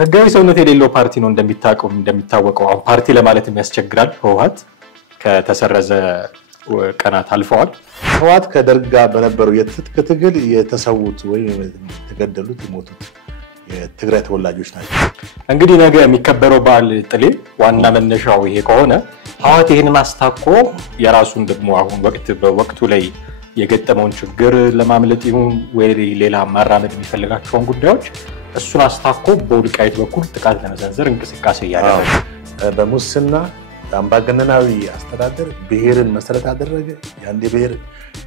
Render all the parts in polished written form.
ህጋዊ ሰውነት የሌለው ፓርቲ ነው እንደሚታወቀው አሁን ፓርቲ ለማለት የሚያስቸግራል። ህወሓት ከተሰረዘ ቀናት አልፈዋል። ህወሓት ከደርግ ጋር በነበረው የትጥቅ ትግል የተሰዉት ወይ የተገደሉት የሞቱት የትግራይ ተወላጆች ናቸው። እንግዲህ ነገ የሚከበረው በዓል ጥሌ ዋና መነሻው ይሄ ከሆነ ህወሓት ይሄንን አስታኮ የራሱን ደግሞ አሁን በወቅቱ ላይ የገጠመውን ችግር ለማምለጥ ይሁን ወይ ሌላ ማራመድ የሚፈልጋቸውን ጉዳዮች እሱን አስታኮ በወልቃይት በኩል ጥቃት ለመሰንዘር እንቅስቃሴ ያደረገ በሙስና አምባገነናዊ አስተዳደር ብሔርን መሰረት አደረገ የአንድ ብሔር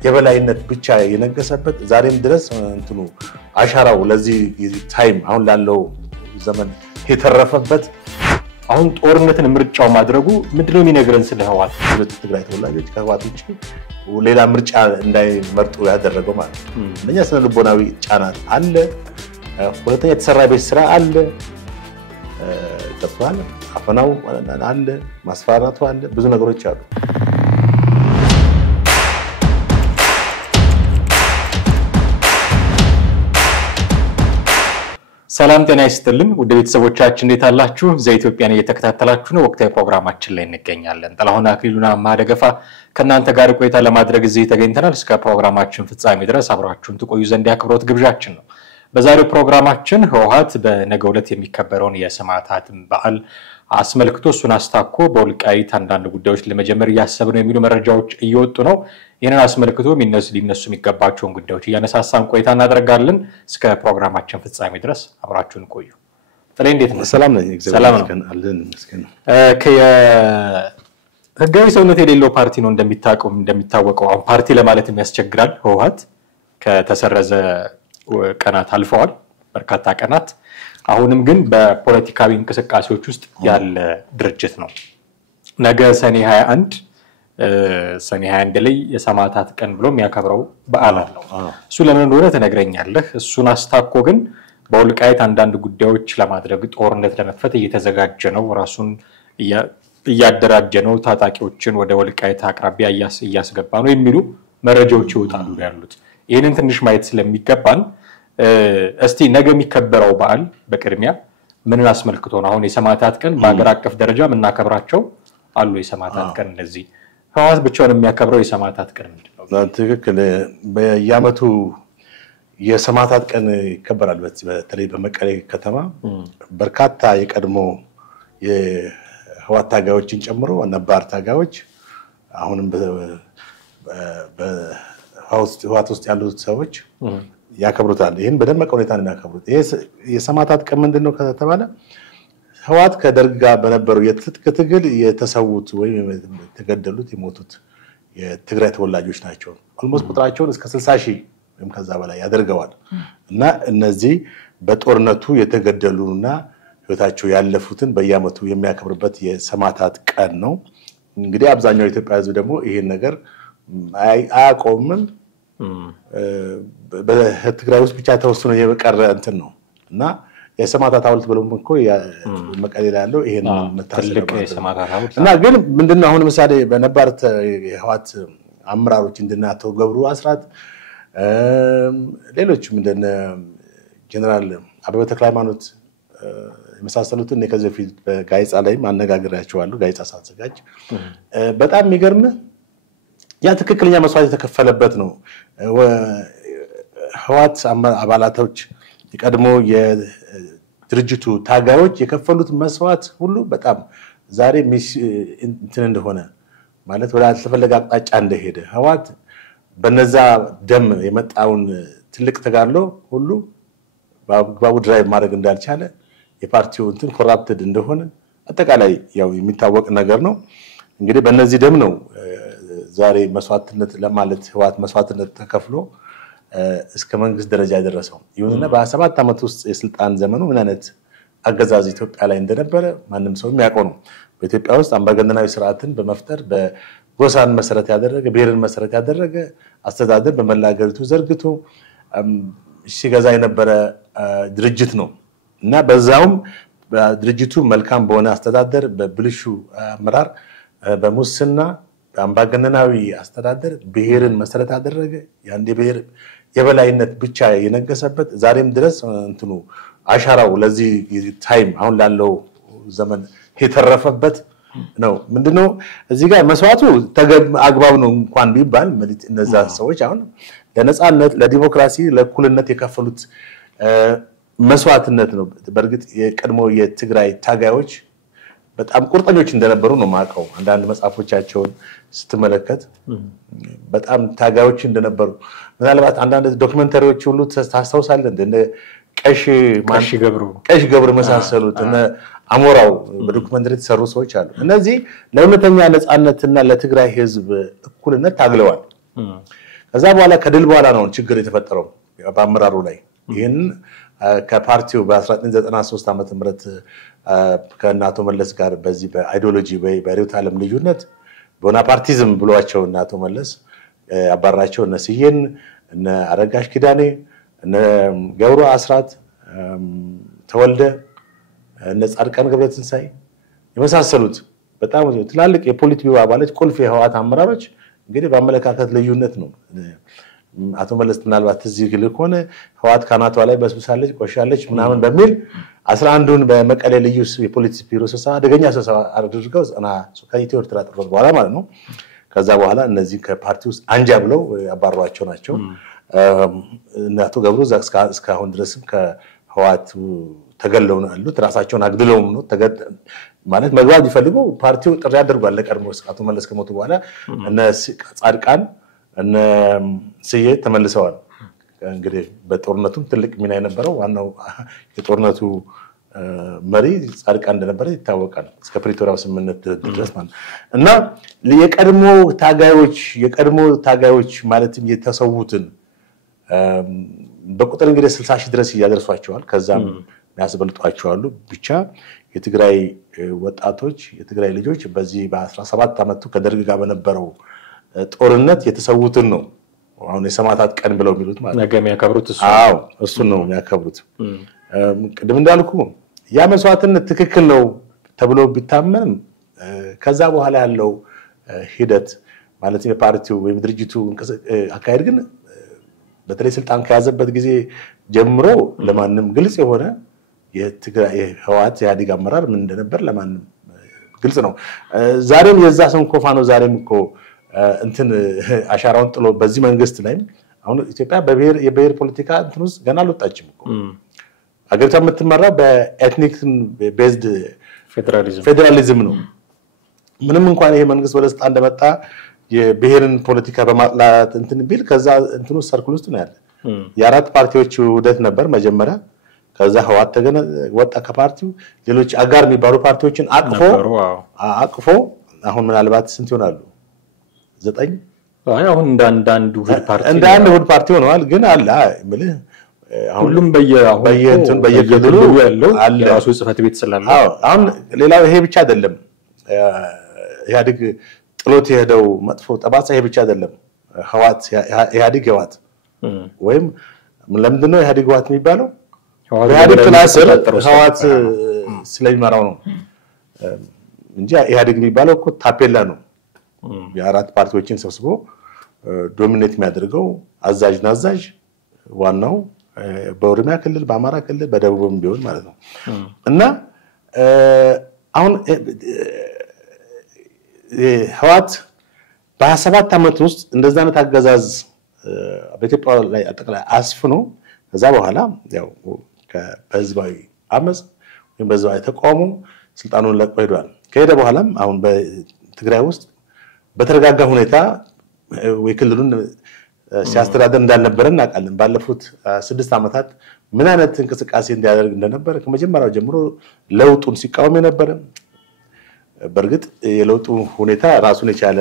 የበላይነት ብቻ የነገሰበት ዛሬም ድረስ እንትኑ አሻራው ለዚህ ታይም አሁን ላለው ዘመን የተረፈበት አሁን ጦርነትን ምርጫው ማድረጉ ምንድነው የሚነግረን ስለ ህወሓት? ትግራይ ተወላጆች ከህወሓት ውጪ ሌላ ምርጫ እንዳይመርጡ ያደረገው ማለት ነው። እኛ ስነ ልቦናዊ ጫና አለ። ሁለተኛ የተሰራ ቤት ስራ አለ። ተጥቷል። አፈናው አለ። ማስፈራራቱ አለ። ብዙ ነገሮች አሉ። ሰላም ጤና ይስጥልን ውድ ቤተሰቦቻችን እንዴት አላችሁ? ዘኢትዮጵያን እየተከታተላችሁ ነው። ወቅታዊ ፕሮግራማችን ላይ እንገኛለን። ጥላሁን አክሊሉና ማደገፋ ከናንተ ጋር ቆይታ ለማድረግ እዚህ ተገኝተናል። እስከ ፕሮግራማችን ፍጻሜ ድረስ አብራችሁን ትቆዩ ዘንድ ያክብሮት ግብዣችን ነው። በዛሬው ፕሮግራማችን ህወሓት በነገው ዕለት የሚከበረውን የሰማዕታት በዓል አስመልክቶ እሱን አስታኮ በወልቃይት አንዳንድ ጉዳዮች ለመጀመር እያሰበ ነው የሚሉ መረጃዎች እየወጡ ነው። ይህንን አስመልክቶ ሊነሱ የሚገባቸውን ጉዳዮች እያነሳሳን ቆይታ እናደርጋለን። እስከ ፕሮግራማችን ፍጻሜ ድረስ አብራችሁን ቆዩ። ጥሌ እንዴት ነው? ሰላም ነኝ። ሰላም ነው አለን መስገን። ህጋዊ ሰውነት የሌለው ፓርቲ ነው እንደሚታወቀው አሁን ፓርቲ ለማለት የሚያስቸግራል። ህወሓት ከተሰረዘ ቀናት አልፈዋል፣ በርካታ ቀናት። አሁንም ግን በፖለቲካዊ እንቅስቃሴዎች ውስጥ ያለ ድርጅት ነው። ነገ ሰኔ 21 ላይ የሰማዕታት ቀን ብሎ የሚያከብረው በዓል ነው። እሱ ለምን እንደሆነ ተነግረኛለህ። እሱን አስታኮ ግን በወልቃይት አንዳንድ ጉዳዮች ለማድረግ ጦርነት ለመክፈት እየተዘጋጀ ነው፣ ራሱን እያደራጀ ነው፣ ታጣቂዎችን ወደ ወልቃይት አቅራቢያ እያስገባ ነው የሚሉ መረጃዎች ይወጣሉ ያሉት። ይሄንን ትንሽ ማየት ስለሚገባን እስቲ ነገ የሚከበረው በዓል በቅድሚያ ምንን አስመልክቶ ነው? አሁን የሰማዕታት ቀን በአገር አቀፍ ደረጃ የምናከብራቸው አሉ። የሰማዕታት ቀን እንደዚህ ህወሓት ብቻውን የሚያከብረው የሰማዕታት ቀን ምንድነው? ትክክል። በየዓመቱ የሰማዕታት ቀን ይከበራል። በተለይ በመቀሌ ከተማ በርካታ የቀድሞ የህወሓት ታጋዮችን ጨምሮ ነባር ታጋዮች አሁንም በህወሓት ውስጥ ያሉት ሰዎች ያከብሩታል። ይሄን በደመቀ ሁኔታ ነው የሚያከብሩት። ይሄ የሰማዕታት ቀን ምንድነው ከተባለ ህወሓት ከደርግ ጋር በነበረው የትጥቅ ትግል የተሰዉት ወይ የተገደሉት የሞቱት የትግራይ ተወላጆች ናቸው። ኦልሞስት ቁጥራቸውን እስከ 60,000 ወይም ከዛ በላይ ያደርገዋል። እና እነዚህ በጦርነቱ የተገደሉና ህይወታቸው ያለፉትን በየዓመቱ የሚያከብርበት የሰማዕታት ቀን ነው። እንግዲህ አብዛኛው የኢትዮጵያ ህዝብ ደግሞ ይሄን ነገር አያቆምም። በትግራይ ውስጥ ብቻ ተወስኖ የቀረ እንትን ነው እና የሰማዕታት ሐውልት ብሎም እኮ መቀሌ ላይ ያለው ይሄን ትልቅ የሰማዕታት ሐውልት እና ግን ምንድነው አሁን ለምሳሌ በነባር የህወሓት አመራሮች እንደነ አቶ ገብሩ አስራት ሌሎችም እንደነ ጀነራል አበበ ተክለሃይማኖት የመሳሰሉትን ከዚህ በፊት በጋዜጣ ላይ ማነጋገራቸዋለሁ። ጋዜጣ ሳዘጋጅ በጣም የሚገርም ያ ትክክለኛ መስዋዕት የተከፈለበት ነው። ህወሓት አባላቶች የቀድሞ የድርጅቱ ታጋዮች የከፈሉት መስዋዕት ሁሉ በጣም ዛሬ እንትን እንደሆነ ማለት ወደ አልተፈለገ አቅጣጫ እንደሄደ ህወሓት በነዛ ደም የመጣውን ትልቅ ተጋድሎ ሁሉ በአግባቡ ድራይቭ ማድረግ እንዳልቻለ የፓርቲው እንትን ኮራፕትድ እንደሆነ አጠቃላይ ያው የሚታወቅ ነገር ነው። እንግዲህ በእነዚህ ደም ነው ዛሬ መስዋዕትነት ለማለት ህወሓት መስዋዕትነት ተከፍሎ እስከ መንግስት ደረጃ ያደረሰው። ይሁንና በ7 ዓመት ውስጥ የስልጣን ዘመኑ ምን አይነት አገዛዝ ኢትዮጵያ ላይ እንደነበረ ማንም ሰው የሚያውቀው ነው። በኢትዮጵያ ውስጥ አምባገነናዊ ስርዓትን በመፍጠር በጎሳን መሰረት ያደረገ ብሔርን መሰረት ያደረገ አስተዳደር በመላ ሀገሪቱ ዘርግቶ ሲገዛ የነበረ ድርጅት ነው እና በዛውም ድርጅቱ መልካም በሆነ አስተዳደር በብልሹ አመራር በሙስና በአምባገነናዊ አስተዳደር ብሔርን መሰረት ያደረገ የአንድ ብሔር የበላይነት ብቻ የነገሰበት ዛሬም ድረስ እንትኑ አሻራው ለዚህ ታይም አሁን ላለው ዘመን የተረፈበት ነው ምንድነው እዚህ ጋር መስዋዕቱ አግባብ ነው እንኳን ቢባል እነዛ ሰዎች አሁን ለነጻነት ለዲሞክራሲ ለእኩልነት የከፈሉት መስዋዕትነት ነው በርግጥ የቀድሞ የትግራይ ታጋዮች በጣም ቁርጠኞች እንደነበሩ ነው ማቀው አንዳንድ መጻፎቻቸውን ስትመለከት በጣም ታጋዮች እንደነበሩ ምናልባት አንዳንድ ዶክመንተሪዎች ሁሉ ታስታውሳለህ እንደ ቀሽ ገብሩ መሳሰሉት እና አሞራው በዶክመንተሪ ተሰሩ ሰዎች አሉ እነዚህ ለእውነተኛ ነጻነትና ለትግራይ ህዝብ እኩልነት ታግለዋል ከዛ በኋላ ከድል በኋላ ነው ችግር የተፈጠረው በአመራሩ ላይ ይሄን ከፓርቲው በ1993 ዓመተ ምህረት ከናቶ መለስ ጋር በዚህ በአይዲዮሎጂ በሪዮት ዓለም ልዩነት ቦናፓርቲዝም ብሏቸው ናቶ መለስ አባራቸው ነስየን እነ አረጋሽ ኪዳኔ እነ ገብሩ አስራት ተወልደ እነ ጻድቃን ገብረትንሳይ የመሳሰሉት በጣም ትላልቅ የፖለቲካው አባላት ቁልፍ የህዋት አመራሮች እንግዲህ በአመለካከት ልዩነት ነው አቶ መለስ ምናልባት እዚህ ግልክ ሆነ ህዋት ካናቷ ላይ በስብሳለች ቆሻለች ምናምን በሚል 11ን በመቀሌ ልዩ የፖለቲክ ቢሮ ስብሰባ አደገኛ ስብሰባ አድርገው እና ከኢትዮ ኤርትራ ጥረት በኋላ ማለት ነው ከዛ በኋላ እነዚህ ከፓርቲ ውስጥ አንጃ ብለው ያባሯቸው ናቸው እናቶ ገብሩ እስካሁን ድረስም ከህዋት ተገለው ነው ያሉት ራሳቸውን አግድለው ነው ማለት መግባት ይፈልጉ ፓርቲው ጥሪ ያደርጋል ለቀድሞ አቶ መለስ ከሞቱ በኋላ እነ ጻድቃን እነ ስዬ ተመልሰዋል እንግዲህ በጦርነቱም ትልቅ ሚና የነበረው ዋናው የጦርነቱ መሪ ጻድቃን እንደነበረ ይታወቃል እስከ ፕሪቶሪያው ስምምነት ድረስ ማለት እና የቀድሞ ታጋዮች ማለትም የተሰዉትን በቁጥር እንግዲህ 60 ሺህ ድረስ ያደርሷቸዋል ከዛም ያስበልጧቸዋል ብቻ የትግራይ ወጣቶች የትግራይ ልጆች በዚህ በ17 አመቱ ከደርግ ጋር በነበረው ጦርነት የተሰዉትን ነው አሁን የሰማዕታት ቀን ብለው የሚሉት ማለት ነገ የሚያከብሩት እሱ ነው የሚያከብሩት ቅድም እንዳልኩ ያ መስዋዕትነት ትክክል ነው ተብሎ ቢታመን ከዛ በኋላ ያለው ሂደት ማለት የፓርቲው ወይም ድርጅቱ አካሄድ ግን በተለይ ስልጣን ከያዘበት ጊዜ ጀምሮ ለማንም ግልጽ የሆነ የትግራይ ህዋት የኢህአዴግ አመራር ምን እንደነበር ለማንም ግልጽ ነው ዛሬም የዛ ሰንኮፋ ነው ዛሬም እኮ እንትን አሻራውን ጥሎ በዚህ መንግስት ላይ አሁን ኢትዮጵያ የብሔር ፖለቲካ እንትንስ ገና አልወጣችም እኮ አገሪቷ የምትመራው በኤትኒክ ቤዝድ ፌደራሊዝም ነው ምንም እንኳን ይሄ መንግስት ወደ ስልጣን እንደመጣ የብሔርን ፖለቲካ በማጥላት እንትን ቢል ከዛ እንትኑ ሰርክል ውስጥ ነው ያለ የአራት ፓርቲዎች ውህደት ነበር መጀመሪያ ከዛ ህዋት ተገነ ወጣ ከፓርቲው ሌሎች አጋር የሚባሉ ፓርቲዎችን አቅፎ አሁን ምናልባት ስንት ይሆናሉ 9 አሁን እንዳንዱ ውህድ ፓርቲ ሆነዋል ግን አለ ማለት ሁሉም በየክልሉ ያለው የራሱ ጽፈት ቤት ስላለ አሁን ሌላው ይሄ ብቻ አይደለም ኢህአዴግ ጥሎት የሄደው መጥፎ ጠባሳ ይሄ ብቻ አይደለም ኢህአዴግ ህዋት ወይም ለምንድነው ኢህአዴግ ህዋት የሚባለው ኢህአዴግ ክላስር ህዋት ስለሚመራው ነው እንጂ ኢህአዴግ የሚባለው እኮ ታፔላ ነው የአራት ፓርቲዎችን ሰብስቦ ዶሚኔት የሚያደርገው አዛዥ ዋናው በኦሮሚያ ክልል በአማራ ክልል በደቡብም ቢሆን ማለት ነው እና አሁን ህዋት በ27 አመት ውስጥ እንደዛ አይነት አገዛዝ በኢትዮጵያ ላይ አጠቃላይ አስፍኖ ከዛ በኋላ ያው በህዝባዊ አመጽ ወይም በህዝባዊ ተቃውሞ ስልጣኑን ለቆ ሄዷል ከሄደ በኋላም አሁን በትግራይ ውስጥ በተረጋጋ ሁኔታ ወይክልሉን ሲያስተዳደር እንዳልነበረ እናውቃለን ባለፉት 6 አመታት ምን አይነት እንቅስቃሴ እንዲያደርግ እንደነበር ከመጀመሪያው ጀምሮ ለውጡን ሲቃወም ነበር በርግጥ የለውጡ ሁኔታ ራሱን የቻለ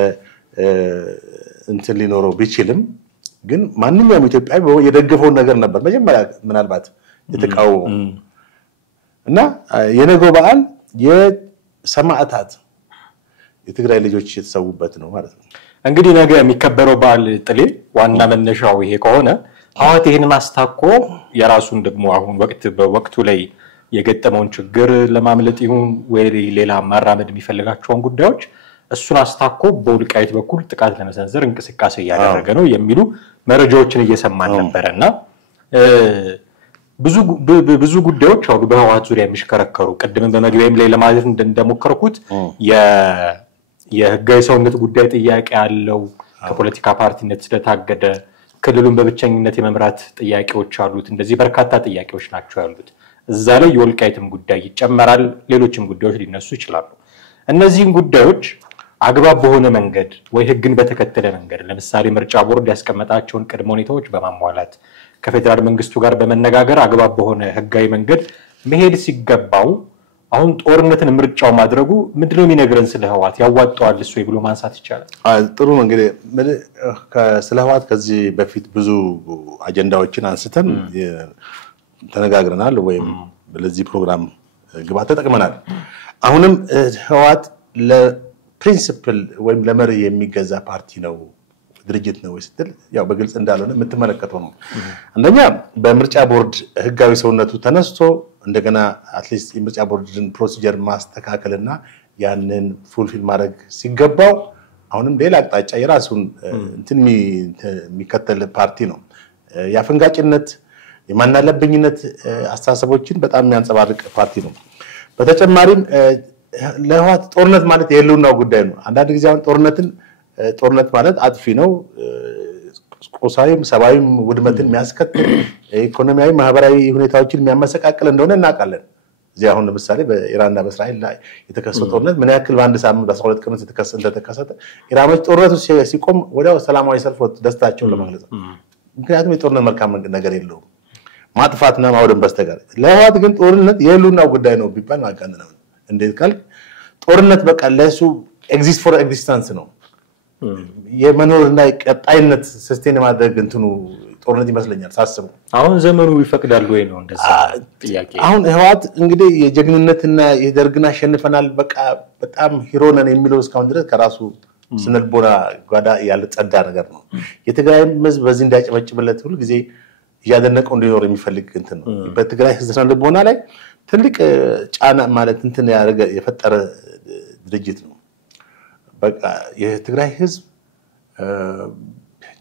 እንትን ሊኖረው ቢችልም ግን ማንኛውም ኢትዮጵያዊ የደገፈው ነገር ነበር መጀመሪያ ምናልባት የተቃወመው እና የነገው በዓል የሰማዕታት የትግራይ ልጆች የተሰዉበት ነው ማለት ነው እንግዲህ ነገ የሚከበረው በዓል ጥሌ ዋና መነሻው ይሄ ከሆነ ህዋት ይሄንን አስታኮ የራሱን ደግሞ አሁን በወቅቱ ላይ የገጠመውን ችግር ለማምለጥ ይሁን ወይ ሌላ ማራመድ የሚፈልጋቸውን ጉዳዮች እሱን አስታኮ በውልቃይት በኩል ጥቃት ለመሰንዘር እንቅስቃሴ ያደረገ ነው የሚሉ መረጃዎችን እየሰማን ነበርና ብዙ ጉዳዮች አሉ በህዋት ዙሪያ የሚሽከረከሩ ቀድመን በመግቢያም ላይ ለማለት እንደሞከርኩት የህጋዊ ሰውነት ጉዳይ ጥያቄ ያለው ከፖለቲካ ፓርቲነት ስለታገደ ክልሉን በብቸኝነት የመምራት ጥያቄዎች አሉት እንደዚህ በርካታ ጥያቄዎች ናቸው ያሉት እዛ ላይ የወልቃይትም ጉዳይ ይጨመራል ሌሎችም ጉዳዮች ሊነሱ ይችላሉ እነዚህን ጉዳዮች አግባብ በሆነ መንገድ ወይ ህግን በተከተለ መንገድ ለምሳሌ ምርጫ ቦርድ ያስቀመጣቸውን ቅድመ ሁኔታዎች በማሟላት ከፌደራል መንግስቱ ጋር በመነጋገር አግባብ በሆነ ህጋዊ መንገድ መሄድ ሲገባው አሁን ጦርነትን ምርጫው ማድረጉ ምንድነው የሚነግረን ስለ ህዋት ያዋጣዋል እሱ ብሎ ማንሳት ይቻላል ጥሩ ነው እንግዲህ ስለ ህዋት ከዚህ በፊት ብዙ አጀንዳዎችን አንስተን ተነጋግረናል ወይም ለዚህ ፕሮግራም ግባት ተጠቅመናል አሁንም ህዋት ለፕሪንሲፕል ወይም ለመሪ የሚገዛ ፓርቲ ነው ድርጅት ነው ወይስ ያው በግልጽ እንዳልሆነ የምትመለከተው ነው አንደኛ በምርጫ ቦርድ ህጋዊ ሰውነቱ ተነስቶ እንደገና አትሊስት የምርጫ ቦርድን ፕሮሲጀር ማስተካከልና ያንን ፉልፊል ማድረግ ሲገባው አሁንም ሌላ አቅጣጫ የራሱን እንትን የሚከተል ፓርቲ ነው ያፈንጋጭነት የማናለብኝነት አስተሳሰቦችን በጣም የሚያንጸባርቅ ፓርቲ ነው በተጨማሪም ለህዋት ጦርነት ማለት የህልውናው ጉዳይ ነው አንዳንድ ጊዜ አሁን ጦርነት ማለት አጥፊ ነው ቁሳዊም ሰባዊም ውድመትን የሚያስከትል ኢኮኖሚያዊ ማህበራዊ ሁኔታዎችን የሚያመሰቃቅል እንደሆነ እናውቃለን እዚህ አሁን ለምሳሌ በኢራንና በእስራኤል ላይ የተከሰተው ጦርነት ምን ያክል በአንድ ሳምንት 12 ቀን ተከሰተ ኢራኖች ጦርነቱ ሲቆም ወዲያው ሰላማዊ ሰልፍ ደስታቸውን ለመግለጽ ምክንያቱም የጦርነት መልካም ነገር የለውም ማጥፋትና ማውደም በስተቀር ለህዋት ግን ጦርነት የህልውናው ጉዳይ ነው ቢባል ማጋነን ነው እንዴት ካል ጦርነት በቃ ለሱ ኤግዚስት ፎር ኤግዚስተንስ ነው የመኖርና ቀጣይነት ሰስቴን ማድረግ እንትኑ ጦርነት ይመስለኛል ሳስበው አሁን ዘመኑ ይፈቅዳል ወይ ነው እንደዛ ጥያቄ አሁን ህዋት እንግዲህ የጀግንነትና የደርግና ሸንፈናል በቃ በጣም ሂሮ ነን የሚለው እስካሁን ድረስ ከራሱ ስነልቦና ጓዳ ያለ ጸዳ ነገር ነው የትግራይ ህዝብ በዚህ እንዳይጨበጭብለት ሁሉ ጊዜ ያደነቀው እንዲኖር የሚፈልግ እንትን ነው በትግራይ ህዝብ ስነልቦና ላይ ትልቅ ጫና ማለት እንትን ያደረገ የፈጠረ ድርጅት ነው በቃ የትግራይ ህዝብ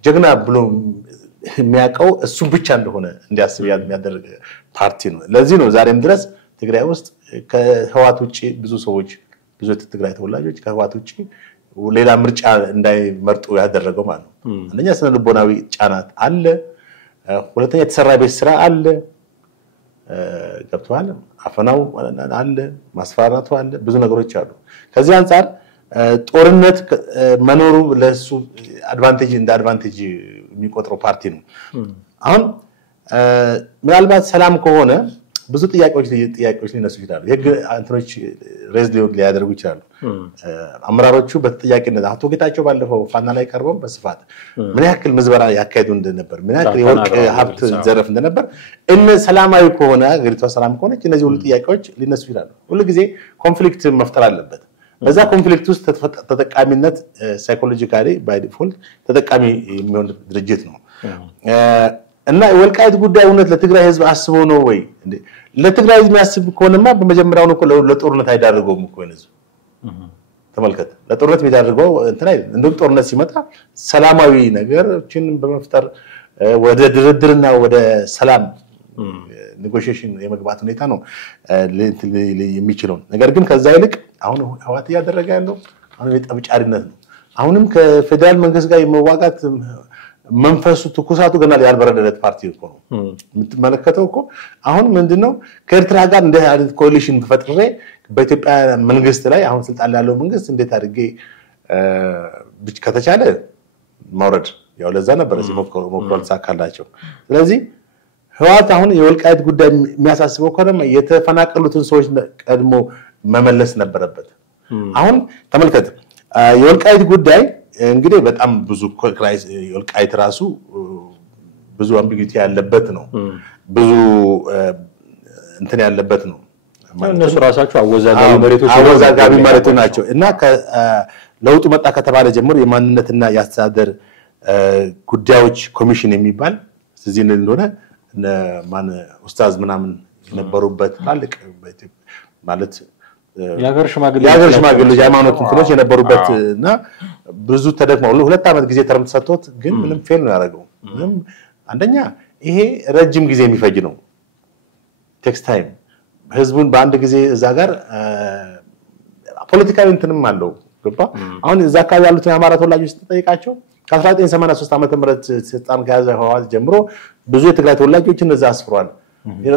ጀግና ብሎ የሚያቀው እሱ ብቻ እንደሆነ እንዲያስብ የሚያደርግ ፓርቲ ነው ለዚህ ነው ዛሬም ድረስ ትግራይ ውስጥ ከህዋት ውጪ ብዙ ሰዎች ብዙ ትግራይ ተወላጆች ከህዋት ውጪ ሌላ ምርጫ እንዳይመርጡ ያደረገው ማለት ነው አንደኛ ስነልቦናዊ ጫናት አለ ሁለተኛ የተሰራ ቤት ስራ አለ ገብቷል አፈናው አለ ማስፈራራቱ አለ ብዙ ነገሮች አሉ ከዚህ አንፃር ጦርነት መኖሩ ለሱ አድቫንቴጅ እንደ አድቫንቴጅ የሚቆጥረው ፓርቲ ነው አሁን ምናልባት ሰላም ከሆነ ብዙ ጥያቄዎች ሊነሱ ይችላሉ የህግ አንትሮች ሬዝሊዮ ሊያደርጉ ይችላሉ አመራሮቹ በተጠያቂነት አቶ ጌታቸው ባለፈው ፋና ላይ ቀርበው በስፋት ምን ያክል ምዝበራ ያካሄዱ እንደነበር ምን ያክል የወርቅ ሀብት ዘረፍ እንደነበር እነ ሰላማዊ ከሆነ ሀገሪቷ ሰላም ከሆነች እነዚህ ሁሉ ጥያቄዎች ሊነሱ ይችላሉ ሁሉ ጊዜ ኮንፍሊክት መፍጠር አለበት በዛ ኮንፍሊክት ውስጥ ተጠቃሚነት ሳይኮሎጂካሊ ባይ ዲፎልት ተጠቃሚ የሚሆን ድርጅት ነው እና ወልቃይት ጉዳይ እውነት ለትግራይ ህዝብ አስቦ ነው ወይ እንዴ ለትግራይ ህዝብ ያስብ ከሆነማ በመጀመሪያው ነው ለጦርነት አይዳርገውም እኮ ነው ተመልከተ ለጦርነት የሚዳርገው እንትን አይደል እንደው ጦርነት ሲመጣ ሰላማዊ ነገሮችን በመፍጠር ወደ ድርድርና ወደ ሰላም ኔጎሺዬሽን የመግባት ሁኔታ ነው የሚችለው ነገር ግን ከዛ ይልቅ አሁን ህዋት ያደረገ ያለው አሁን የጠብጫሪነት ነው አሁንም ከፌደራል መንግስት ጋር የመዋጋት መንፈሱ ትኩሳቱ ገና ያልበረደለት ፓርቲ እኮ ነው የምትመለከተው እኮ አሁን ምንድነው ከኤርትራ ጋር እንደ አይነት ኮሊሽን በፈጥሬ በኢትዮጵያ መንግስት ላይ አሁን ስልጣን ያለው መንግስት እንዴት አድርጌ ከተቻለ ማውረድ ያው ለዛ ነበር እዚህ ሞክሯል ሳካላቸው ስለዚህ ህዋት አሁን የወልቃይት ጉዳይ የሚያሳስበው ከሆነ የተፈናቀሉትን ሰዎች ቀድሞ መመለስ ነበረበት አሁን ተመልከተ የወልቃይት ጉዳይ እንግዲህ በጣም ብዙ ክራይስ የወልቃይት ራሱ ብዙ አምቢጊቲ ያለበት ነው ብዙ እንትን ያለበት ነው እነሱ ራሳቸው አወዛጋቢ መሬቶች ናቸው እና ለውጡ መጣ ከተባለ ጀምሮ የማንነትና ያስተዳደር ጉዳዮች ኮሚሽን የሚባል ስለዚህ እንደሆነ ማን ኡስታዝ ምናምን የነበሩበት ታልቅ ማለት ያገር ሽማግሌ ሃይማኖት እንትኖች የነበሩበትና ብዙ ተደክመው 2 አመት ጊዜ ተርም ተሰጥቶት ግን ምንም ፌል ነው ያደረገው ምንም አንደኛ ይሄ ረጅም ጊዜ የሚፈጅ ነው ቴክስ ታይም ህዝቡን በአንድ ጊዜ እዛ ጋር ፖለቲካዊ እንትንም አለው ገባ አሁን እዛ አካባቢ ያሉት የአማራ ተወላጆች ተጠይቃቸው ከ1983 ዓመተ ምህረት ስልጣን ከያዘ ህወሓት ጀምሮ ብዙ የትግራይ ተወላጆችን እዛ አስፍሯል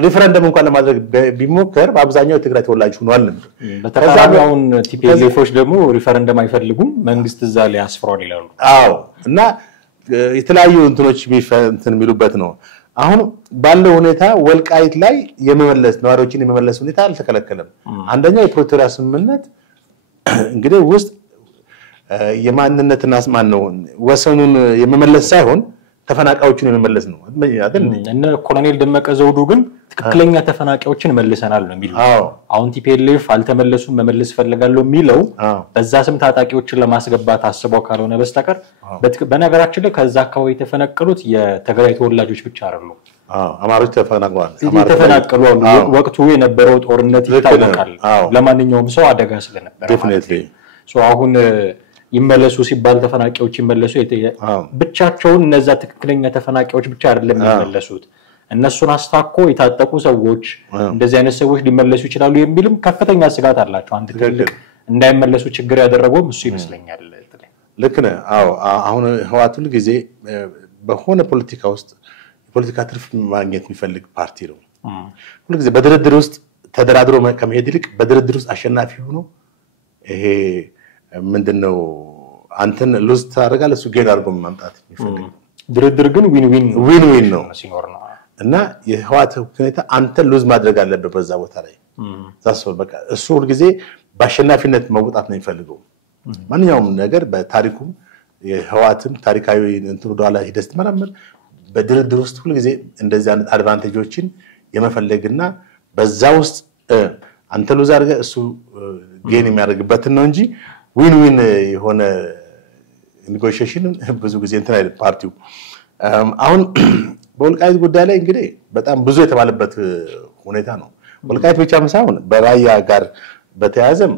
ሪፈረንደም እንኳን ለማድረግ ቢሞከር በአብዛኛው የትግራይ ተወላጅ ሆኗል ነበር በተቃራኒውን ቲፒኤልኤፎች ደግሞ ሪፈረንደም አይፈልጉም መንግስት እዛ ላይ አስፍሯል ይላሉ አዎ እና የተለያዩ እንትኖች እንትን የሚሉበት ነው አሁን ባለው ሁኔታ ወልቃይት ላይ የመመለስ ነዋሪዎችን የመመለስ ሁኔታ አልተከለከለም አንደኛው የፕሪቶሪያ ስምምነት እንግዲህ ውስጥ የማንነትና ማን ነው ወሰኑን የመመለስ ሳይሆን ተፈናቃዮችን የመመለስ ነው አይደል እና ኮሎኔል ደመቀ ዘውዱ ግን ትክክለኛ ተፈናቃዮችን መልሰናል ነው የሚሉት አሁን ቲፒኤልኤፍ አልተመለሱም መመለስ ፈልጋለሁ የሚለው በዛ ስም ታጣቂዎችን ለማስገባት አስበው ካልሆነ በስተቀር በነገራችን ላይ ከዛ አካባቢ የተፈነቀሉት የትግራይ ተወላጆች ብቻ አይደሉም አማሮች ተፈናቅለዋል ተፈናቀሉ ወቅቱ የነበረው ጦርነት ይታወቃል ለማንኛውም ሰው አደጋ ስለነበር ዴፊኒትሊ አሁን ይመለሱ ሲባል ተፈናቃዮች ይመለሱ ብቻቸውን እነዛ ትክክለኛ ተፈናቃዮች ብቻ አይደለም የሚመለሱት እነሱን አስታኮ የታጠቁ ሰዎች እንደዚህ አይነት ሰዎች ሊመለሱ ይችላሉ የሚልም ከፍተኛ ስጋት አላቸው አንድ ትልቅ እንዳይመለሱ ችግር ያደረገው እሱ ይመስለኛል ልክ ነው አዎ አሁን ህወሓት ሁሉ ጊዜ በሆነ ፖለቲካ ውስጥ ፖለቲካ ትርፍ ማግኘት የሚፈልግ ፓርቲ ነው ሁሉ ጊዜ በድርድር ውስጥ ተደራድሮ ከመሄድ ይልቅ በድርድር ውስጥ አሸናፊ ሆኖ ይሄ ምንድነው አንተን ሉዝ ታደርጋለህ እሱ ጌን አድርጎ ማምጣት የሚፈልግ ድርድር ግን ዊን ነው ሲኖር ነው እና የህወሓት ሁኔታ አንተ ሉዝ ማድረግ አለበት በዛ ቦታ ላይ ታስበ በቃ እሱ ሁሉ ጊዜ በአሸናፊነት መውጣት ነው የሚፈልገው ማንኛውም ነገር በታሪኩ የህወሓትም ታሪካዊ እንትኑ ዳላ ሂደት ተመራመር በድርድር ውስጥ ሁሉ ጊዜ እንደዚህ አይነት አድቫንቴጆችን የመፈለግና በዛ ውስጥ አንተ ሉዝ አድርገህ እሱ ጌን የሚያደርግበት ነው እንጂ ዊን የሆነ ኔጎሺዬሽን ብዙ ጊዜ እንትን አይደል ፓርቲው አሁን በወልቃይት ጉዳይ ላይ እንግዲህ በጣም ብዙ የተባለበት ሁኔታ ነው ወልቃይት ብቻም ሳይሆን በራያ ጋር በተያያዘም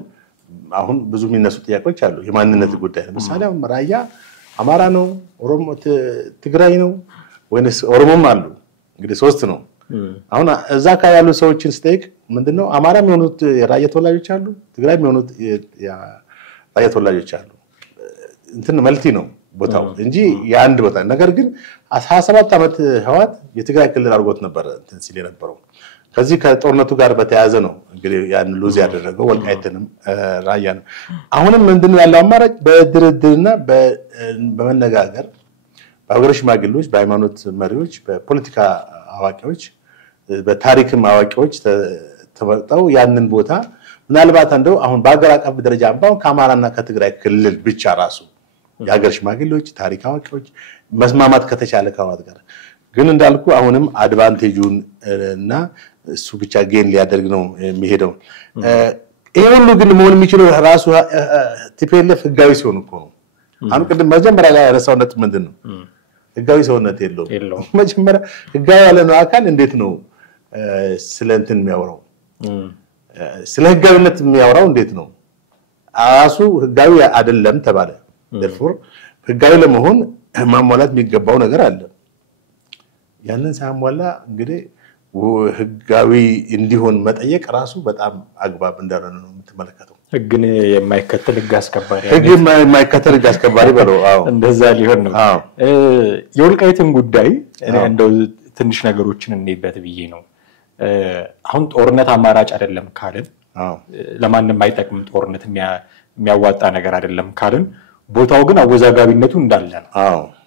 አሁን ብዙ የሚነሱ ጥያቄዎች አሉ የማንነት ጉዳይ ለምሳሌ አሁን ራያ አማራ ነው ኦሮሞ ትግራይ ነው ወይስ ኦሮሞም አሉ እንግዲህ ሶስት ነው አሁን እዛ ካ ያሉ ሰዎችን ስቴክ ምንድነው አማራም የሆኑት የራያ ተወላጆች አሉ ትግራይም የሆኑት የራያ ተወላጆች አሉ እንትን መልቲ ነው ቦታው እንጂ የአንድ ቦታ ነገር ግን 17 አመት ህወሓት የትግራይ ክልል አድርጎት ነበር እንትን ሲል የነበረው ከዚህ ከጦርነቱ ጋር በተያያዘ ነው እንግዲህ ያን ሉዝ ያደረገው ወልቃይትንም ራያን አሁንም ምንድነው ያለው አማራጭ በድርድርና በመነጋገር በአገር ሽማግሌዎች በሃይማኖት መሪዎች በፖለቲካ አዋቂዎች በታሪክም አዋቂዎች ተመርጠው ያንን ቦታ ምናልባት እንደው አሁን በአገር አቀፍ ደረጃ አምባው ከአማራና ከትግራይ ክልል ብቻ ራሱ የአገር ሽማግሌዎች ታሪክ አዋቂዎች መስማማት ከተቻለ ከህወሓት ጋር ግን እንዳልኩ አሁንም አድቫንቴጁን እና እሱ ብቻ ጌን ሊያደርግ ነው የሚሄደው ይሄ ሁሉ ግን መሆን የሚችለው ራሱ ቲፒኤልኤፍ ህጋዊ ሲሆን እኮ ነው አሁን ቅድም መጀመሪያ ላይ ያነሳውነት ምንድነው ህጋዊ ሰውነት የለውም መጀመሪያ ህጋዊ ያለ ነው አካል እንዴት ነው ስለ እንትን የሚያወራው ስለ ህጋዊነት የሚያወራው እንዴት ነው ራሱ ህጋዊ አይደለም ተባለ therefore ህጋዊ ለመሆን ማሟላት የሚገባው ነገር አለ ያንን ሳይሟላ እንግዲህ ህጋዊ እንዲሆን መጠየቅ ራሱ በጣም አግባብ እንዳልሆነ ነው የምትመለከተው ህግን የማይከተል ህግ አስከባሪ በለው አዎ እንደዛ ሊሆን ነው የወልቃይትን ጉዳይ እንደው ትንሽ ነገሮችን እንይበት ብዬ ነው አሁን ጦርነት አማራጭ አይደለም ካልን ለማንንም አይጠቅም ጦርነት የሚያዋጣ ነገር አይደለም ካልን ቦታው ግን አወዛጋቢነቱ እንዳለ ነው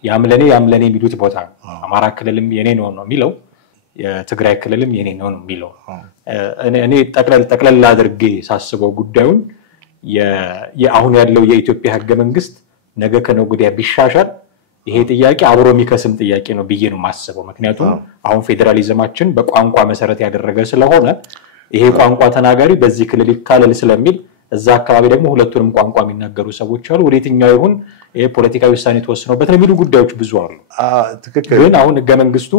ያምለኔ የሚሉት ቦታ አማራ ክልልም የኔ ነው የሚለው የትግራይ ክልልም የኔ ነው የሚለው እኔ ጠቅለል አድርጌ ሳስበው ጉዳዩን የአሁን ያለው የኢትዮጵያ ህገ መንግስት ነገ ከነገወዲያ ቢሻሻል ይሄ ጥያቄ አብሮ የሚከስም ጥያቄ ነው ብዬ ነው ማስበው ምክንያቱም አሁን ፌደራሊዝማችን በቋንቋ መሰረት ያደረገ ስለሆነ ይሄ ቋንቋ ተናጋሪ በዚህ ክልል ይካለል ስለሚል እዛ አካባቢ ደግሞ ሁለቱንም ቋንቋ የሚናገሩ ሰዎች አሉ ወዴትኛው ይሁን ይሄ ፖለቲካዊ ውሳኔ ተወስኖበት የሚሉ ጉዳዮች ብዙ አሉ ትክክል ግን አሁን ህገ መንግስቱ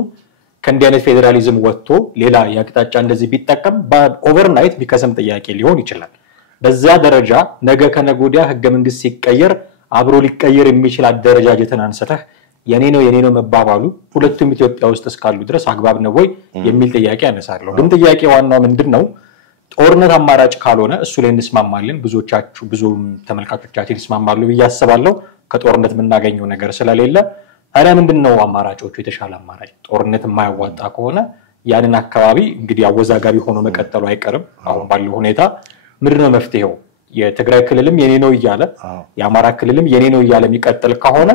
ከእንዲህ አይነት ፌደራሊዝም ወጥቶ ሌላ ያቅጣጫ እንደዚህ ቢጠቀም በኦቨርናይት ቢከሰም ጥያቄ ሊሆን ይችላል በዛ ደረጃ ነገ ከነገወዲያ ህገ መንግስት ሲቀየር አብሮ ሊቀየር የሚችል አደረጃጀትን አንስተህ የኔ ነው መባባሉ ሁለቱም ኢትዮጵያ ውስጥ እስካሉ ድረስ አግባብ ነው ወይ የሚል ጥያቄ ያነሳለሁ። ግን ጥያቄ ዋናው ምንድነው ጦርነት አማራጭ ካልሆነ እሱ ላይ እንስማማለን ብዙ ተመልካቾቻችን ይስማማሉ ብዬ አስባለሁ። ከጦርነት የምናገኘው ነገር ስለሌለ ታዲያ ምንድነው አማራጮቹ? የተሻለ አማራጭ ጦርነት የማያዋጣ ከሆነ ያንን አካባቢ እንግዲህ አወዛጋቢ ሆኖ መቀጠሉ አይቀርም። አሁን ባለው ሁኔታ ምንድነው መፍትሄው? የትግራይ ክልልም የኔ ነው ይያለ የአማራ ክልልም የኔ ነው ይያለ የሚቀጥል ከሆነ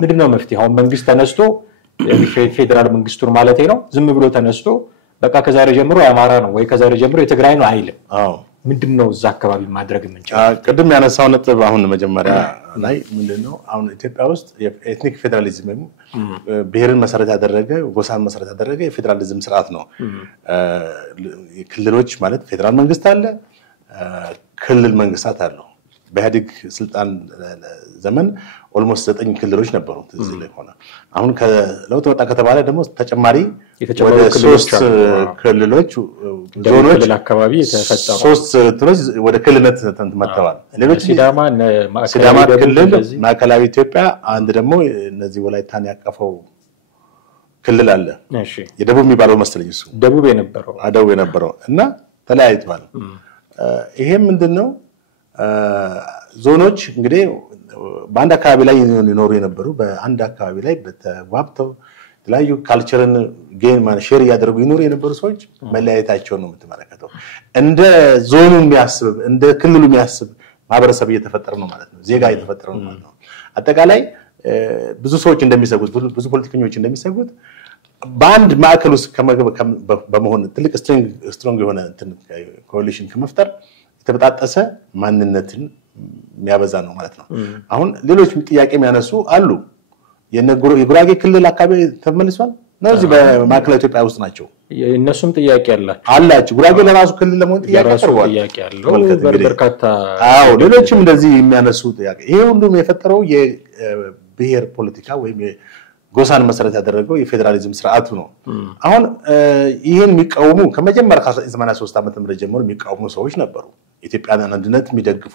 ምንድነው መፍትሄው? መንግስት ተነስቶ ፌደራል መንግስቱን ማለት ነው ዝም ብሎ ተነስቶ በቃ ከዛሬ ጀምሮ የአማራ ነው ወይ ከዛሬ ጀምሮ የትግራይ ነው አይልም። ምንድነው እዛ አካባቢ ማድረግ የምንችለው? ቅድም ያነሳው ነጥብ አሁን መጀመሪያ ላይ ምንድነው አሁን ኢትዮጵያ ውስጥ የኤትኒክ ፌደራሊዝም ብሔርን መሰረት ያደረገ ጎሳን መሰረት ያደረገ የፌደራሊዝም ስርዓት ነው። ክልሎች ማለት ፌደራል መንግስት አለ፣ ክልል መንግስታት አሉ። በኢህአዴግ ስልጣን ዘመን ኦልሞስት 9 ክልሎች ነበሩ እዚህ ላይ ሆነ። አሁን ከለውጥ ወጣ ከተባለ ደግሞ ተጨማሪ ወደ 3 ክልሎች ዞኖች አካባቢ የተፈጠሩ 3 ትሮች ወደ ክልልነት ተመተዋል። ሌሎች ሲዳማ ክልል፣ ማዕከላዊ ኢትዮጵያ፣ አንድ ደግሞ እነዚህ ወላይታን ያቀፈው ክልል አለ። እሺ የደቡብ የሚባለው መሰለኝ እሱ ደቡብ የነበረው እና ተለያይቷል። ይሄ ምንድነው ዞኖች እንግዲህ በአንድ አካባቢ ላይ ይኖሩ የነበሩ በአንድ አካባቢ ላይ በተዋብተው የተለያዩ ካልቸርን ጌን ሼር ያደርጉ ይኖሩ የነበሩ ሰዎች መለያየታቸው ነው የምትመለከተው። እንደ ዞኑ የሚያስብ እንደ ክልሉ የሚያስብ ማህበረሰብ እየተፈጠረ ነው ማለት ነው። ዜጋ እየተፈጠረ ነው ማለት ነው። አጠቃላይ ብዙ ሰዎች እንደሚሰጉት ብዙ ፖለቲከኞች እንደሚሰጉት በአንድ ማዕከል ውስጥ በመሆን ትልቅ ስትሮንግ የሆነ ኮalition ከመፍጠር የተበጣጠሰ ማንነትን የሚያበዛ ነው ማለት ነው። አሁን ሌሎች ጥያቄ የሚያነሱ አሉ። የጉራጌ ክልል አካባቢ ተመልሷል ነው እዚህ በማዕከላዊ ኢትዮጵያ ውስጥ ናቸው። እነሱም ጥያቄ አላቸው። ጉራጌ ለራሱ ክልል ለመሆን ጥያቄ አቀርቧል። በርካታ ሌሎችም እንደዚህ የሚያነሱ ጥያቄ ይሄ ሁሉም የፈጠረው የብሔር ፖለቲካ ወይም ጎሳን መሰረት ያደረገው የፌደራሊዝም ስርዓቱ ነው። አሁን ይሄን የሚቃወሙ ከመጀመሪያ ከ1983 ዓመተ ምህረት ጀምሮ የሚቃወሙ ሰዎች ነበሩ። ኢትዮጵያን አንድነት የሚደግፉ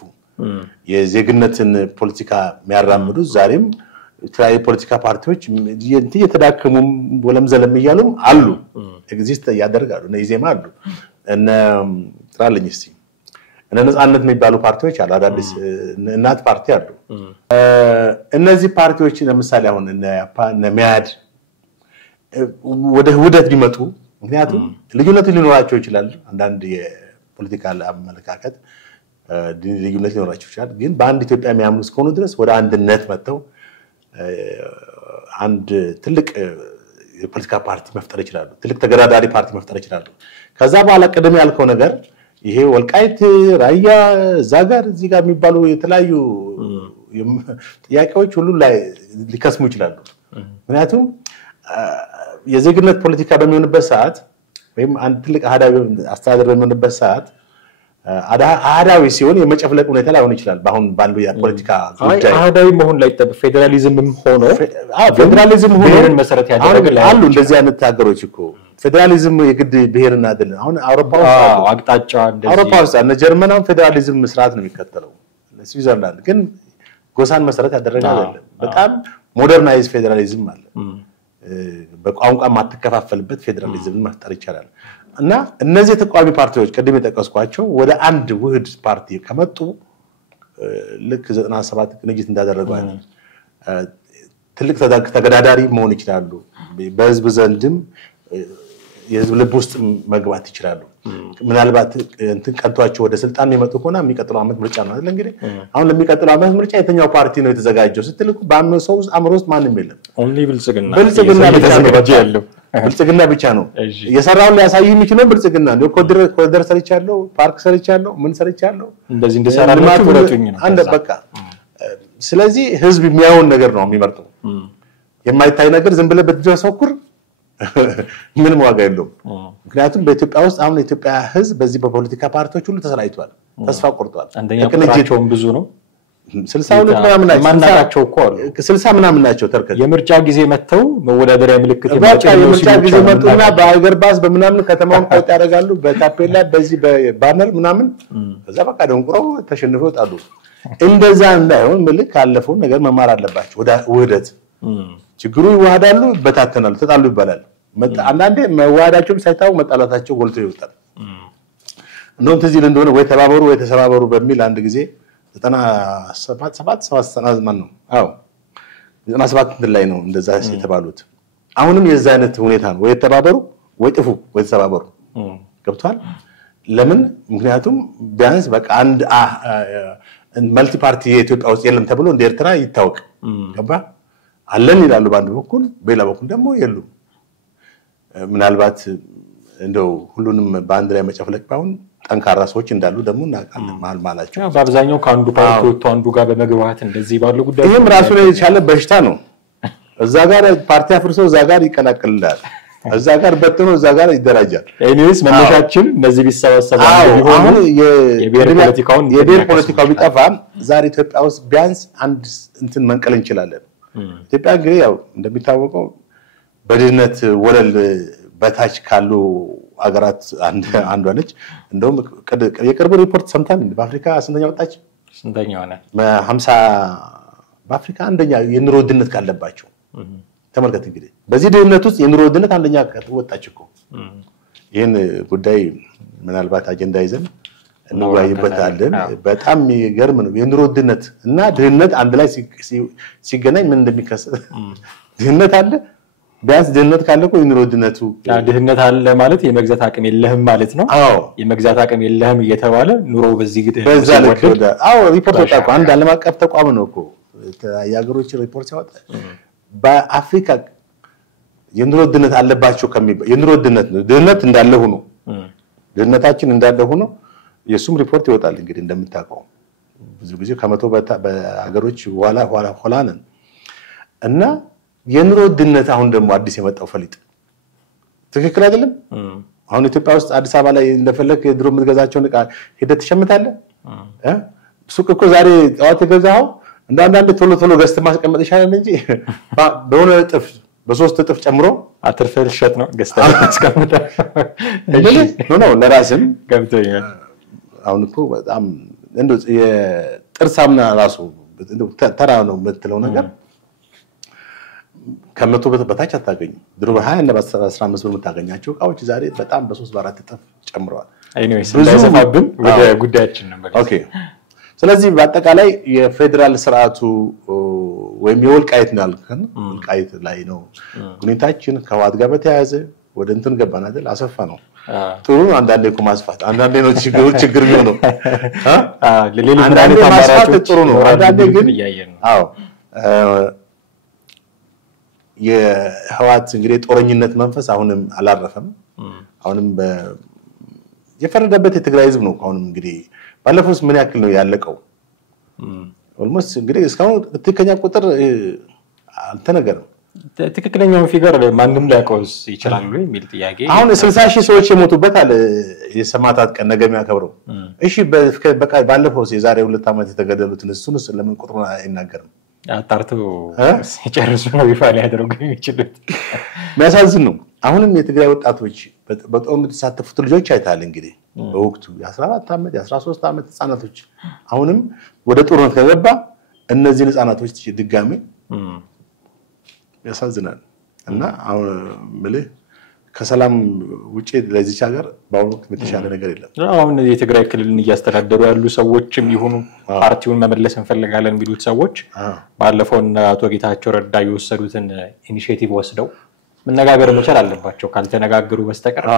የዜግነትን ፖለቲካ የሚያራምዱ ዛሬም የተለያዩ ፖለቲካ ፓርቲዎች እየተዳከሙ ወለምዘለም እያሉም አሉ። ኤግዚስት ያደርጋሉ። እነ ኢዜማ አሉ፣ እነ ጥራልኝ እስቲ እነ ነጻነት የሚባሉ ፓርቲዎች አሉ፣ አዳዲስ እናት ፓርቲ አሉ። እነዚህ ፓርቲዎች ለምሳሌ አሁን እነ ሚያድ ወደ ውህደት ቢመጡ ምክንያቱም ልዩነት ሊኖራቸው ይችላል። አንዳንድ የፖለቲካል አመለካከት ልዩነት ሊኖራቸው ይችላል። ግን በአንድ ኢትዮጵያ የሚያምኑ እስከሆኑ ድረስ ወደ አንድነት መጥተው አንድ ትልቅ የፖለቲካ ፓርቲ መፍጠር ይችላሉ። ትልቅ ተገዳዳሪ ፓርቲ መፍጠር ይችላሉ። ከዛ በኋላ ቀደም ያልከው ነገር ይሄ ወልቃይት ራያ ዛጋር እዚህ ጋር የሚባሉ የተለያዩ ጥያቄዎች ሁሉ ላይ ሊከስሙ ይችላሉ። ምክንያቱም የዜግነት ፖለቲካ በሚሆንበት ሰዓት ወይም አንድ ትልቅ አሃዳዊ አስተዳደር በሚሆንበት ሰዓት አሃዳዊ ሲሆን የመጨፍለቅ ሁኔታ ላይ ሆነ ይችላል። ባሁን ባለው የፖለቲካ ጉዳይ አሃዳዊ መሆን ላይ ፌደራሊዝም ሆኖ መሰረት ያደረገ አሉ እንደዚህ አይነት ሀገሮች እኮ ፌደራሊዝም የግድ ብሔርና አይደለም። አሁን አውሮፓ አቅጣጫ እንደዚህ አውሮፓ ውስጥ እነ ጀርመናም ፌደራሊዝም ስርዓት ነው የሚከተለው። ስዊዘርላንድ ግን ጎሳን መሰረት ያደረገ አይደለም። በጣም ሞደርናይዝ ፌደራሊዝም አለ። በቋንቋ ማተከፋፈልበት ፌደራሊዝም መፍጠር ይቻላል። እና እነዚህ ተቃዋሚ ፓርቲዎች ቀደም የጠቀስኳቸው ወደ አንድ ውህድ ፓርቲ ከመጡ ልክ 97 ቅንጅት እንዳደረገው አይደል ትልቅ ተገዳዳሪ መሆን ይችላሉ። በህዝብ ዘንድም የህዝብ ልብ ውስጥ መግባት ይችላሉ። ምናልባት እንትን ቀንቷቸው ወደ ስልጣን የሚመጡ ከሆነ የሚቀጥለው ዓመት ምርጫ ነው አይደል? እንግዲህ አሁን ለሚቀጥለው ዓመት ምርጫ የትኛው ፓርቲ ነው የተዘጋጀው ስትልኩ በአምስት ሰው አምሮ ውስጥ ማንም የለም። ኦንሊ ብልጽግና ብልጽግና ብቻ ነው የሰራውን ሊያሳይ የሚችለው ብልጽግና ነው። ኮሪደር ሰርቻለሁ፣ ፓርክ ሰርቻለሁ፣ ምን ሰርቻለሁ እንደዚህ እንደሰራላችሁ ምረጡኝ ነው አንደ በቃ። ስለዚህ ህዝብ የሚያውን ነገር ነው የሚመርጠው። የማይታይ ነገር ዝም ብለህ በትጀሰኩር ምንም ዋጋ የለውም። ምክንያቱም በኢትዮጵያ ውስጥ አሁን የኢትዮጵያ ህዝብ በዚህ በፖለቲካ ፓርቲዎች ሁሉ ተሰላይቷል፣ ተስፋ ቆርጧል። አንደኛ ቁጥራቸውም ብዙ ነው። 62 ምናምን ናቸው። ማናቃቸው እኮ አሉ 60 ምናምን ናቸው። ተርከት የምርጫ ጊዜ መተው መወዳደሪያ ምልክት የምርጫ ጊዜ መጡና በአገር ባስ በምናምን ከተማውን ቆጥ ያደርጋሉ፣ በታፔላ በዚህ በባነር ምናምን። ከዛ በቃ ደንቁረው ተሸንፈው ጣሉ። እንደዛ እንዳይሆን ምልክ ካለፈው ነገር መማር አለባቸው። ወደ ውህደት ችግሩ ይዋሃዳሉ በታተናሉ ተጣሉ ይባላል አንዳንዴ መዋሃዳቸውም ሳይታው መጣላታቸው ጎልቶ ይወጣል እንደውም ትዝ ይል እንደሆነ ወይ ተባበሩ ወይ ተሰባበሩ በሚል አንድ ጊዜ 97 ማን ነው 97 ላይ ነው እንደዛ የተባሉት አሁንም የዛ አይነት ሁኔታ ነው ወይ ተባበሩ ወይ ጥፉ ወይ ተሰባበሩ ገብቷል ለምን ምክንያቱም ቢያንስ በቃ አንድ መልቲ ፓርቲ የኢትዮጵያ ውስጥ የለም ተብሎ እንደ ኤርትራ ይታወቅ ገባ አለን ይላሉ ባንድ በኩል በሌላ በኩል ደግሞ የሉም ምናልባት እንደው ሁሉንም ባንድ ላይ መጨፍለቅ ባውን ጠንካራ ሰዎች እንዳሉ ደግሞ እናውቃለን ማላቸው በአብዛኛው ካንዱ ፓርቲ ወጥቶ አንዱ ጋር በመግባባት እንደዚህ ባሉ ጉዳይ ይሄም ራሱ ላይ የቻለ በሽታ ነው እዛ ጋር ፓርቲ አፍርሶ እዛ ጋር ይቀላቀላል እዛ ጋር በትኖ እዛ ጋር ይደራጃል ኤኒዌይስ መነሻችን እነዚህ ቢሰበሰባሉ ቢሆኑ የብሔር ፖለቲካው ቢጠፋ ዛሬ ኢትዮጵያ ውስጥ ቢያንስ አንድ እንትን መንቀል እንችላለን ኢትዮጵያ እንግዲህ ያው እንደሚታወቀው በድህነት ወለል በታች ካሉ አገራት አንዷ ነች እንደውም የቅርብ ሪፖርት ሰምታን በአፍሪካ ስንተኛ ወጣች ስንተኛ ሆነ 50 በአፍሪካ አንደኛ የኑሮ ውድነት ካለባቸው ተመልከት እንግዲህ በዚህ ድህነት ውስጥ የኑሮ ውድነት አንደኛ ወጣች እኮ ይሄን ጉዳይ ምናልባት አጀንዳ ይዘን እንወያይበታለን በጣም የሚገርም ነው የኑሮ ውድነት እና ድህነት አንድ ላይ ሲገናኝ ምን እንደሚከሰት ድህነት አለ ቢያንስ ድህነት ካለ እኮ የኑሮ ውድነቱ ድህነት አለ ማለት የመግዛት አቅም የለህም ማለት ነው የመግዛት አቅም የለህም እየተባለ ኑሮ በዚህ ግድ በዛ ልክ ሪፖርት ወጣ እኮ አንድ ዓለም አቀፍ ተቋም ነው እኮ የሀገሮች ሪፖርት ሲወጣ በአፍሪካ የኑሮ ውድነት አለባቸው ከሚባል የኑሮ ውድነት ነው ድህነት እንዳለ ሆኖ ድህነታችን እንዳለ ሆኖ የሱም ሪፖርት ይወጣል እንግዲህ እንደምታውቀው ብዙ ጊዜ ከመቶ በአገሮች ኋላ ነን እና የኑሮ ውድነት አሁን ደግሞ አዲስ የመጣው ፈሊጥ ትክክል አይደለም አሁን ኢትዮጵያ ውስጥ አዲስ አበባ ላይ እንደፈለክ የድሮ የምትገዛቸውን ዕቃ ሄደህ ትሸምታለህ ሱቅ እኮ ዛሬ ጠዋት የገዛው አንዳንድ ቶሎ ገዝተህ ማስቀመጥ ይሻላል እንጂ በሆነ እጥፍ በሶስት እጥፍ ጨምሮ አትርፈህ ሸጥ ነው ገዝተህ ማስቀመጥ ነው ለራስም ገብቶኛል አሁን እኮ በጣም እንደው የጥርሳምና ራሱ ተራ ነው የምትለው ነገር ከመቶ በታች አታገኙ ድሮ በ20 እና በ15 ብር የምታገኛቸው እቃዎች ዛሬ በጣም በ3 በ4 እጥፍ ጨምረዋል ኤኒዌይስ እንዳይሰፋብን ወደ ጉዳያችን ነበር ኦኬ ስለዚህ በአጠቃላይ የፌደራል ስርዓቱ ወይም የወልቃይት ናልከን ወልቃይት ላይ ነው ሁኔታችን ከዋት ጋር በተያያዘ ወደ እንትን ገባን አይደል አሰፋ ነው ጥሩ አንዳንዴ እኮ ማስፋት አንዳንዴ ነው ችግር ነው አንዳንዴ ማስፋት ጥሩ ነው አንዳንዴ ግን አዎ የህዋት እንግዲህ ጦረኝነት መንፈስ አሁንም አላረፈም አሁንም የፈረደበት የትግራይ ህዝብ ነው አሁንም እንግዲህ ባለፈውስ ምን ያክል ነው ያለቀው ኦልሞስት እንግዲህ እስካሁን ትክክለኛ ቁጥር አልተነገረም ትክክለኛው ፊገር ማንንም ሊያቆስ ይችላል ወይ የሚል ጥያቄ አሁን 60,000 ሰዎች የሞቱበት አለ የሰማዕታት ቀን ነገ የሚያከብረው እሺ በቃ ባለፈውስ የዛሬ 2 ዓመት የተገደሉትን እሱንስ ለምን ቁጥሩን አይናገርም አጣርቶ ሲጨርሱ ነው ይፋ ሊያደርጉ የሚችሉት የሚያሳዝን ነው አሁንም የትግራይ ወጣቶች በጦርነት የተሳተፉት ልጆች አይታል እንግዲህ በወቅቱ የ14 ዓመት የ13 ዓመት ህፃናቶች አሁንም ወደ ጦርነት ከገባ እነዚህ ህፃናቶች ድጋሚ ያሳዝናል እና አሁን ምልህ ከሰላም ውጪ ለዚህ ሀገር ባሁን ወቅት የተሻለ ነገር የለም አሁን የትግራይ ክልልን እያስተዳደሩ ያሉ ሰዎችም ይሁኑ ፓርቲውን መመለስ እንፈልጋለን የሚሉት ሰዎች ባለፈው አቶ ጌታቸው ረዳ የወሰዱትን ኢኒሺዬቲቭ ወስደው መነጋገር መቻል አለባቸው ካልተነጋገሩ በስተቀር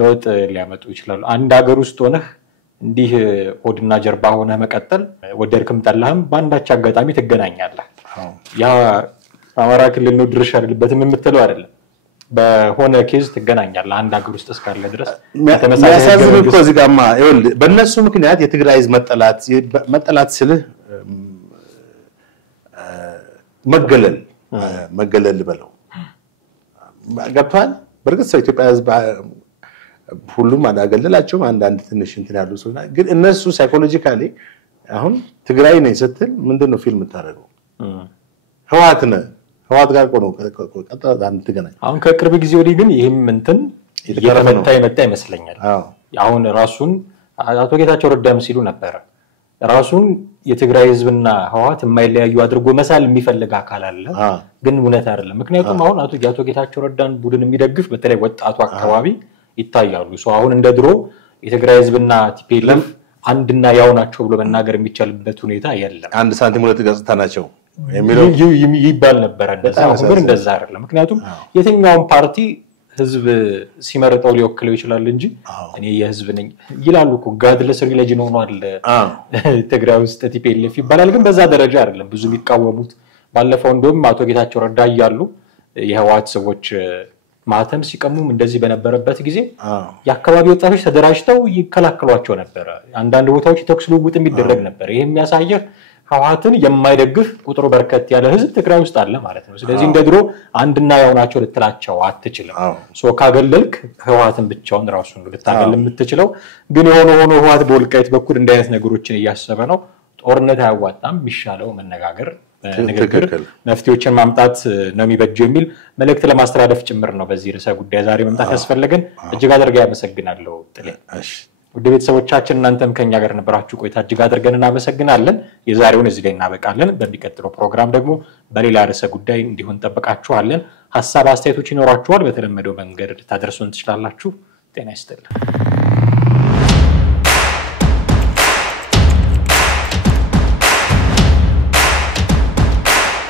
ለውጥ ሊያመጡ ይችላሉ አንድ ሀገር ውስጥ ሆነህ እንዲህ ኦድና ጀርባ ሆነ መቀጠል ወደርክም ጠላህም ባንዳች አጋጣሚ ትገናኛለህ ያ አማራ ክልል ነው ድርሻ አይደለበትም የምትለው አይደለም በሆነ ኬዝ ትገናኛለህ አንድ ሀገር ውስጥ እስካለ ድረስ ተመሳሳይ እኮ እዚህ ጋርማ ይኸውልህ በእነሱ ምክንያት የትግራይ ህዝብ መጠላት ስልህ መገለል በለው ገብቷል በርግጥ ሰው ኢትዮጵያ ህዝብ ሁሉም አላገለላቸው አንዳንድ ትንሽ እንትን ያሉ ሰው ግን እነሱ ሳይኮሎጂካሊ አሁን ትግራይ ነኝ ስትል ምንድነው ፊልም ታረጋው ህዋት ነው ህዋት ጋር ቆኖ ቀጣጣ እንትገናኝ አሁን ከቅርብ ጊዜ ወዲህ ግን ይሄም እንትን እየተመታ ይመስለኛል አሁን ራሱን አቶ ጌታቸው ረዳም ሲሉ ነበር ራሱን የትግራይ ህዝብና ህወሓት የማይለያዩ አድርጎ መሳል የሚፈልግ አካል አለ ግን እውነት አይደለም ምክንያቱም አሁን አቶ ጌታቸው ረዳን ቡድን የሚደግፍ በተለይ ወጣቱ አካባቢ ይታያሉ ሶ አሁን እንደ ድሮ የትግራይ ህዝብና ቲፒኤልኤፍ አንድና ያው ናቸው ብሎ መናገር የሚቻልበት ሁኔታ የለም አንድ ሳንቲም ሁለት ገጽታ ናቸው የሚለው ይባል ነበር ግን እንደዛ አይደለም ምክንያቱም የትኛውም ፓርቲ ህዝብ ሲመረጠው ሊወክለው ይችላል እንጂ እኔ የህዝብ ነኝ ይላሉ እኮ ጋድለስ ሪሊጅን ሆኗል ትግራይ ውስጥ ቲፒኤልኤፍ ይባላል ግን በዛ ደረጃ አይደለም ብዙ የሚቃወሙት ባለፈው እንደውም አቶ ጌታቸው ረዳ ያያሉ የህወሓት ሰዎች ማተም ሲቀሙም እንደዚህ በነበረበት ጊዜ የአካባቢ ወጣቶች ተደራጅተው ይከላከሏቸው ነበር አንዳንድ ቦታዎች ተኩስ ልውውጥ የሚደረግ ነበር ይሄ የሚያሳየው ህወሓትን የማይደግፍ ቁጥሩ በርከት ያለ ህዝብ ትግራይ ውስጥ አለ ማለት ነው ስለዚህ እንደ ድሮ አንድና ያው ናቸው ልትላቸው አትችልም ሶ ካገለልክ ህወሓትን ብቻውን ራሱን ልታገል የምትችለው ግን ሆኖ ህወሓት በወልቃይት በኩል እንደ አይነት ነገሮችን እያሰበ ነው ጦርነት አያዋጣም የሚሻለው መነጋገር ንግግር መፍትሄዎችን ማምጣት ነው የሚበጀው የሚል መልእክት ለማስተላለፍ ጭምር ነው በዚህ ርዕሰ ጉዳይ ዛሬ መምጣት ያስፈልገን እጅግ አድርጌ ያመሰግናለሁ ጥሌ ወደ ቤተሰቦቻችን እናንተም ከኛ ጋር ነበራችሁ ቆይታ እጅግ አድርገን እናመሰግናለን የዛሬውን እዚህ ላይ እናበቃለን በሚቀጥለው ፕሮግራም ደግሞ በሌላ ርዕሰ ጉዳይ እንዲሆን ተጠብቃችኋለን ሐሳብ አስተያየቶች ይኖራችኋል በተለመደው መንገድ ታደርሱን ትችላላችሁ ጤና ይስጥልኝ